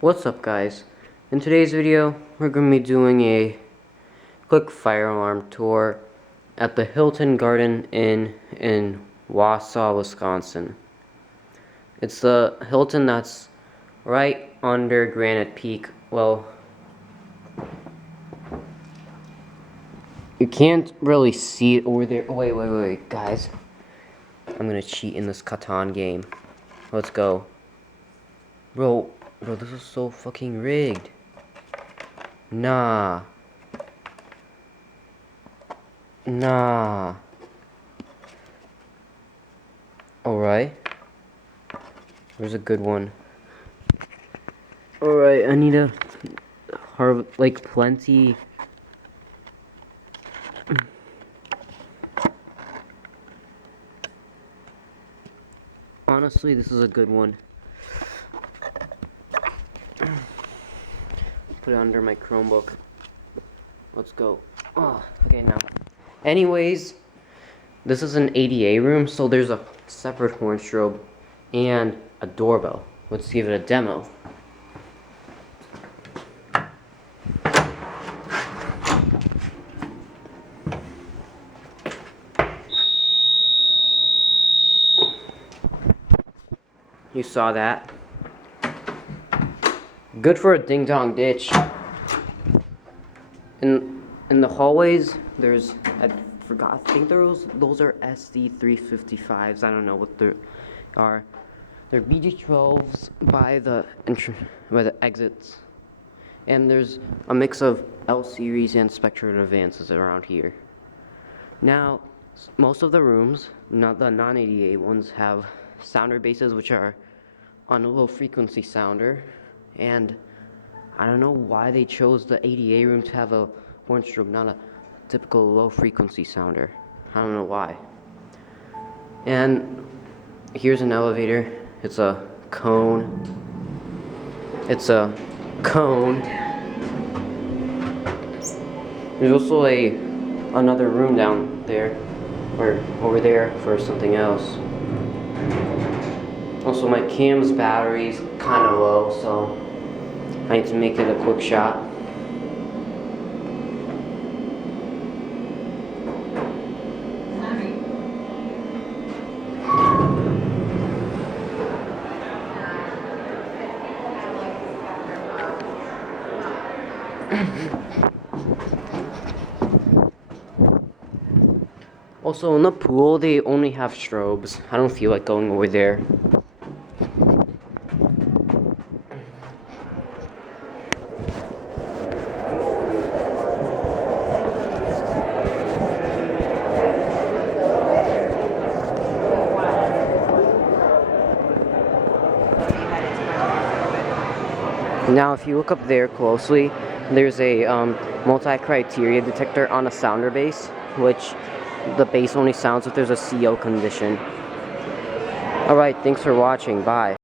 What's up, guys? In today's video, we're going to be doing a quick fire alarm tour at the Hilton Garden Inn in Wausau, Wisconsin. It's the Hilton that's right under Granite Peak. Well, you can't really see it over there. Wait, guys. I'm going to cheat in this Catan game. Let's go. Bro, this is so fucking rigged. Nah. Alright. There's a good one. Alright, I need a like plenty. Honestly, this is a good one. Put it under my Chromebook. Let's go. Oh, okay, now. Anyways, this is an ADA room, so there's a separate horn strobe and a doorbell. Let's give it a demo. You saw that. Good for a ding-dong ditch. In the hallways, there's, I think those are SD355s. I don't know what they are. They're BG12s by the exits. And there's a mix of L series and Spectrum Advances around here. Now, most of the rooms, not the non-ADA ones, have sounder bases, which are on a low frequency sounder, and I don't know why they chose the ADA room to have a horn strobe, not a typical low frequency sounder. I don't know why. And here's an elevator. It's a cone. There's also another room down there, or over there for something else. Also, my cam's battery's kind of low, so I need to make it a quick shot. Also, in the pool, they only have strobes. I don't feel like going over there. Now, if you look up there closely, there's a multi-criteria detector on a sounder base, which the base only sounds if there's a CO condition. Alright, thanks for watching. Bye.